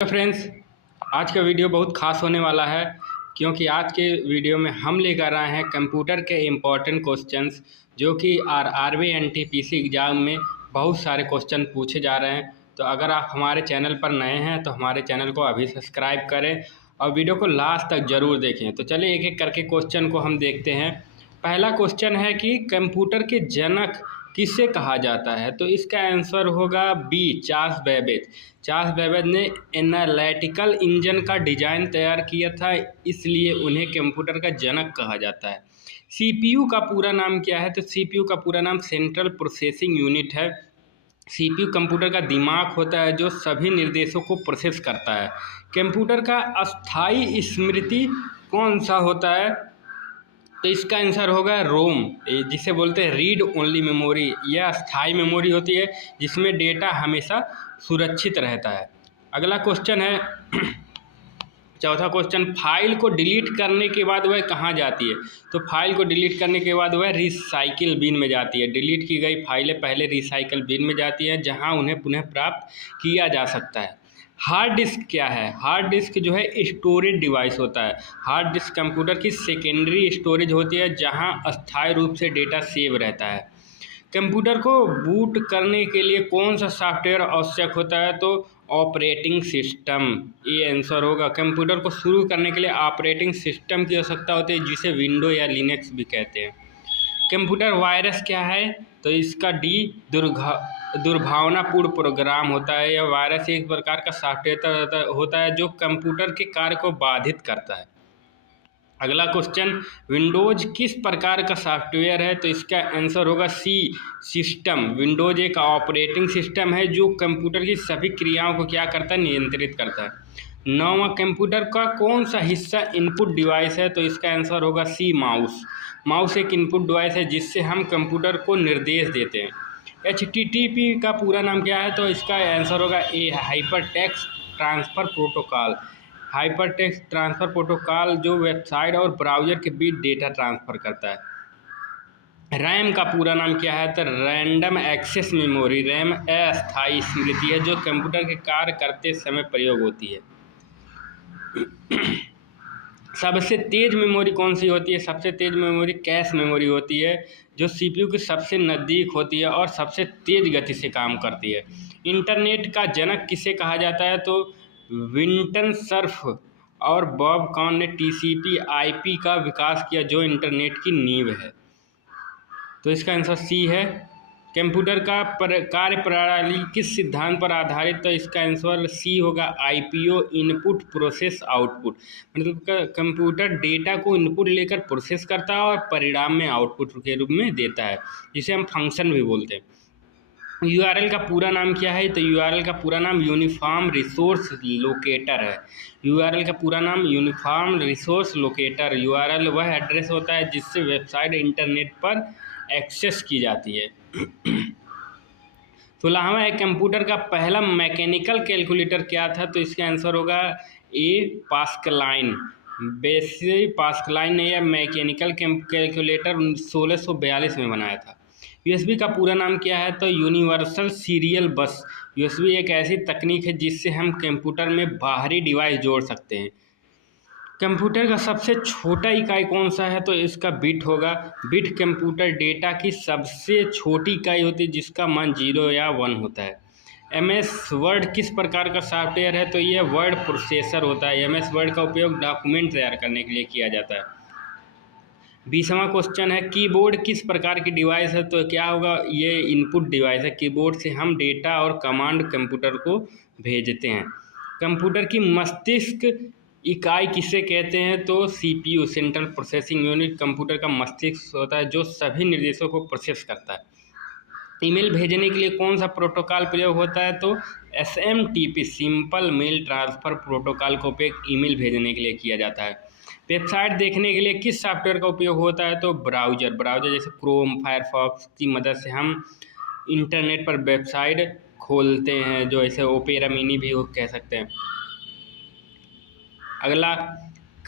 Hello friends, आज का video बहुत ख़ास होने वाला है क्योंकि आज के वीडियो में हम लेकर आए हैं कंप्यूटर के इम्पोर्टेंट क्वेश्चंस जो कि आरआरबी एनटीपीसी एग्ज़ाम में बहुत सारे क्वेश्चन पूछे जा रहे हैं। तो अगर आप हमारे चैनल पर नए हैं तो हमारे चैनल को अभी सब्सक्राइब करें और वीडियो को लास्ट तक ज़रूर देखें। तो चलिए एक एक करके क्वेश्चन को हम देखते हैं। पहला क्वेश्चन है कि कंप्यूटर के जनक किसे कहा जाता है? तो इसका आंसर होगा B, Charles Babbage. Charles Babbage ने एनालिटिकल इंजन का डिज़ाइन तैयार किया था, इसलिए उन्हें कंप्यूटर का जनक कहा जाता है। सीपीयू का पूरा नाम क्या है? तो सीपीयू का पूरा नाम सेंट्रल प्रोसेसिंग यूनिट है। सीपीयू कंप्यूटर का दिमाग होता है जो सभी निर्देशों को प्रोसेस करता है। कंप्यूटर का अस्थायी स्मृति कौन सा होता है? तो इसका आंसर होगा रोम, जिसे बोलते हैं रीड ओनली मेमोरी। यह अस्थायी मेमोरी होती है जिसमें डेटा हमेशा सुरक्षित रहता है। अगला क्वेश्चन है चौथा क्वेश्चन, फाइल को डिलीट करने के बाद वह कहाँ जाती है? तो फाइल को डिलीट करने के बाद वह रिसाइकिल बिन में जाती है। डिलीट की गई फाइलें पहले रिसाइकिल बिन में जाती हैं जहाँ उन्हें पुनः प्राप्त किया जा सकता है। हार्ड डिस्क क्या है? हार्ड डिस्क जो है स्टोरेज डिवाइस होता है। हार्ड डिस्क कंप्यूटर की सेकेंडरी स्टोरेज होती है जहाँ अस्थायी रूप से डेटा सेव रहता है। कंप्यूटर को बूट करने के लिए कौन सा सॉफ्टवेयर आवश्यक होता है? तो ऑपरेटिंग सिस्टम, ये आंसर होगा। कंप्यूटर को शुरू करने के लिए ऑपरेटिंग सिस्टम की आवश्यकता होती है जिसे विंडो या लिनक्स भी कहते हैं। कंप्यूटर वायरस क्या है? तो इसका डी, दुर्भावनापूर्ण प्रोग्राम होता है। यह वायरस एक प्रकार का सॉफ्टवेयर होता है जो कंप्यूटर के कार्य को बाधित करता है। अगला क्वेश्चन, विंडोज किस प्रकार का सॉफ्टवेयर है? तो इसका आंसर होगा सी, सिस्टम। विंडोज एक ऑपरेटिंग सिस्टम है जो कंप्यूटर की सभी क्रियाओं को क्या करता है? नियंत्रित करता है। नौवां, कंप्यूटर का कौन सा हिस्सा इनपुट डिवाइस है? तो इसका आंसर होगा सी, माउस। माउस एक इनपुट डिवाइस है जिससे हम कंप्यूटर को निर्देश देते हैं। HTTP का पूरा नाम क्या है? तो इसका आंसर होगा A, hyper text transfer protocol. Hyper text transfer protocol जो वेबसाइट और ब्राउज़र के बीच डेटा ट्रांसफ़र करता है। रैम का पूरा नाम क्या है? तो रैंडम एक्सेस मेमोरी। रैम अस्थायी स्मृति है जो कंप्यूटर के कार्य करते समय प्रयोग होती है। सबसे तेज़ मेमोरी कौन सी होती है? सबसे तेज़ मेमोरी कैश मेमोरी होती है जो सीपीयू के सबसे नज़दीक होती है और सबसे तेज़ गति से काम करती है। इंटरनेट का जनक किसे कहा जाता है? तो विंटन सर्फ और बॉब कॉन ने टीसीपी आईपी का विकास किया जो इंटरनेट की नींव है। तो इसका आंसर सी है। कंप्यूटर का कार्य प्रणाली किस सिद्धांत पर आधारित? तो इसका आंसर सी होगा, आईपीओ, इनपुट प्रोसेस आउटपुट। मतलब कंप्यूटर डेटा को इनपुट लेकर प्रोसेस करता है और परिणाम में आउटपुट के रूप में देता है, जिसे हम फंक्शन भी बोलते हैं। यूआरएल का पूरा नाम क्या है? तो यूआरएल का पूरा नाम यूनिफॉर्म रिसोर्स लोकेटर है। यूआरएल का पूरा नाम यूनिफॉर्म रिसोर्स लोकेटर। यूआरएल वह एड्रेस होता है जिससे वेबसाइट इंटरनेट पर एक्सेस की जाती है। 16वां है, कंप्यूटर का पहला मैकेनिकल कैलकुलेटर क्या था? तो इसका आंसर होगा ए, पास्कलाइन। बेसिक पास्कलाइन ने यह मैकेनिकल कैलकुलेटर 1642 में बनाया था। यूएसबी का पूरा नाम क्या है? तो यूनिवर्सल सीरियल बस। यूएसबी एक ऐसी तकनीक है जिससे हम कंप्यूटर में बाहरी डिवाइस जोड़ सकते हैं। कंप्यूटर का सबसे छोटा इकाई कौन सा है? तो इसका बिट होगा। बिट कंप्यूटर डेटा की सबसे छोटी इकाई होती है जिसका मान 0 या 1 होता है। MS वर्ड किस प्रकार का सॉफ्टवेयर है? तो यह वर्ड प्रोसेसर होता है। MS वर्ड का उपयोग डॉक्यूमेंट तैयार करने के लिए किया जाता है। 20वां क्वेश्चन है, कीबोर्ड किस प्रकार की डिवाइस है? तो क्या होगा? ये इनपुट डिवाइस है। कीबोर्ड से हम डेटा और कमांड कंप्यूटर को भेजते हैं। कंप्यूटर की मस्तिष्क इकाई किसे कहते हैं? तो CPU, central processing unit, computer का मस्तिष्क होता है जो सभी निर्देशों को प्रोसेस करता है। ईमेल भेजने के लिए कौन सा प्रोटोकॉल प्रयोग होता है? तो SMTP, simple mail transfer protocol का उपयोग ईमेल भेजने के लिए किया जाता है। वेबसाइट देखने के लिए किस सॉफ्टवेयर का उपयोग होता है? तो ब्राउज़र जैसे क्रोम, फायरफॉक्स की मदद से हम इंटरनेट पर वेबसाइट खोलते हैं, जो ऐसे ओपेरा मिनी भी कह सकते हैं। अगला,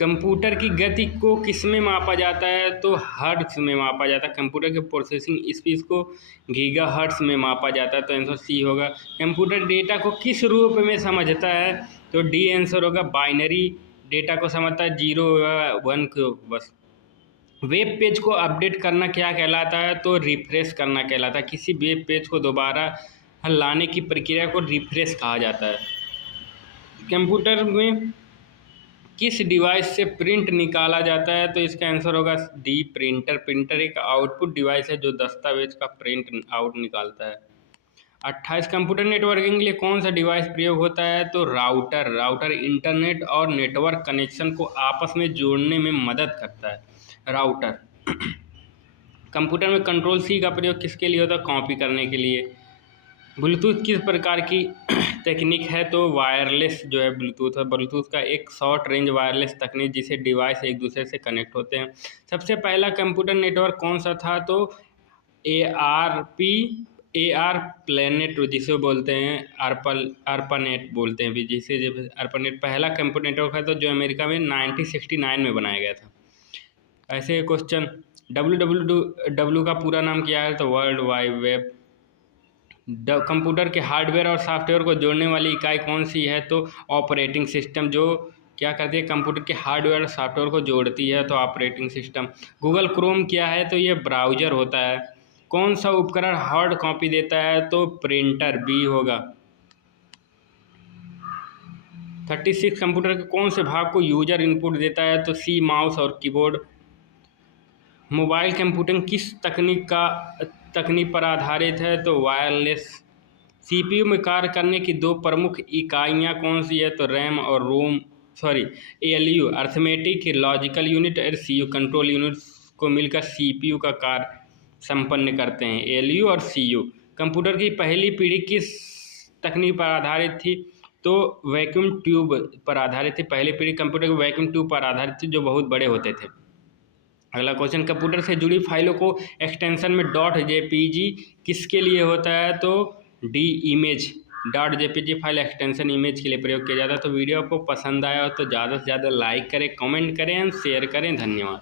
कंप्यूटर की गति को किस में मापा जाता है? तो हर्ट्ज में मापा जाता है। कंप्यूटर के प्रोसेसिंग स्पीड को गीगाहर्ट्ज में मापा जाता है, तो आंसर सी होगा। कंप्यूटर डेटा को किस रूप में समझता है? तो डी आंसर होगा। बाइनरी डेटा को समझता है, 0 या 1 को बस। वेब पेज को अपडेट करना क्या कहलाता है? तो रिफ्रेश करना कहलाता है। किसी वेब पेज को दोबारा लाने की प्रक्रिया को रिफ्रेश कहा जाता है। कंप्यूटर में किस डिवाइस से प्रिंट निकाला जाता है? तो इसका आंसर होगा डी, प्रिंटर। प्रिंटर एक आउटपुट डिवाइस है जो दस्तावेज का प्रिंट आउट निकालता है। 28 कंप्यूटर नेटवर्किंग के लिए कौन सा डिवाइस प्रयोग होता है? तो राउटर। राउटर इंटरनेट और नेटवर्क कनेक्शन को आपस में जोड़ने में मदद करता है, राउटर। कंप्यूटर में कंट्रोल सी का प्रयोग किसके लिए होता है? कॉपी करने के लिए। ब्लूटूथ किस प्रकार की तकनीक है? तो वायरलेस जो है ब्लूटूथ है। ब्लूटूथ का एक शॉर्ट रेंज वायरलेस तकनीक जिसे डिवाइस एक दूसरे से कनेक्ट होते हैं। सबसे पहला कंप्यूटर नेटवर्क कौन सा था? तो AR प्लेनेट जिसे बोलते हैं, ARPANET बोलते हैं भी, जिसे ARPANET पहला कंप्यूटर नेटवर्क है, तो जो अमेरिका में 1969 में बनाया गया था। ऐसे क्वेश्चन, WWW का पूरा नाम क्या है? तो वर्ल्ड वाइड वेब। कंप्यूटर के हार्डवेयर और सॉफ्टवेयर को जोड़ने वाली इकाई कौन सी है? तो ऑपरेटिंग सिस्टम। जो क्या करती है? कंप्यूटर के हार्डवेयर और सॉफ्टवेयर को जोड़ती है, तो ऑपरेटिंग सिस्टम। गूगल क्रोम क्या है? तो ये ब्राउजर होता है। कौन सा उपकरण हार्ड कॉपी देता है? तो प्रिंटर, बी होगा। 36 कंप्यूटर के कौन से भाग को यूजर इनपुट देता है? तो सी, माउस और कीबोर्ड। मोबाइल कंप्यूटिंग किस तकनीक पर आधारित है? तो वायरलेस। सीपीयू में कार्य करने की दो प्रमुख इकाइयाँ कौन सी है? तो रैम और ALU अर्थमेटिक लॉजिकल यूनिट और CU कंट्रोल यूनिट को मिलकर CPU का कार्य संपन्न करते हैं, ALU और CU। कंप्यूटर की पहली पीढ़ी किस तकनीक पर आधारित थी? तो वैक्यूम ट्यूब पर आधारित थी। पहली पीढ़ी कंप्यूटर की वैक्यूम ट्यूब पर आधारित थी, जो बहुत बड़े होते थे। अगला क्वेश्चन, कंप्यूटर से जुड़ी फाइलों को एक्सटेंशन में .jpg किसके लिए होता है? तो D, image. .jpg file extension image के लिए प्रयोग किया जाता है। तो वीडियो आपको पसंद आया हो तो ज़्यादा से ज़्यादा लाइक करें, कमेंट करें एंड शेयर करें। धन्यवाद।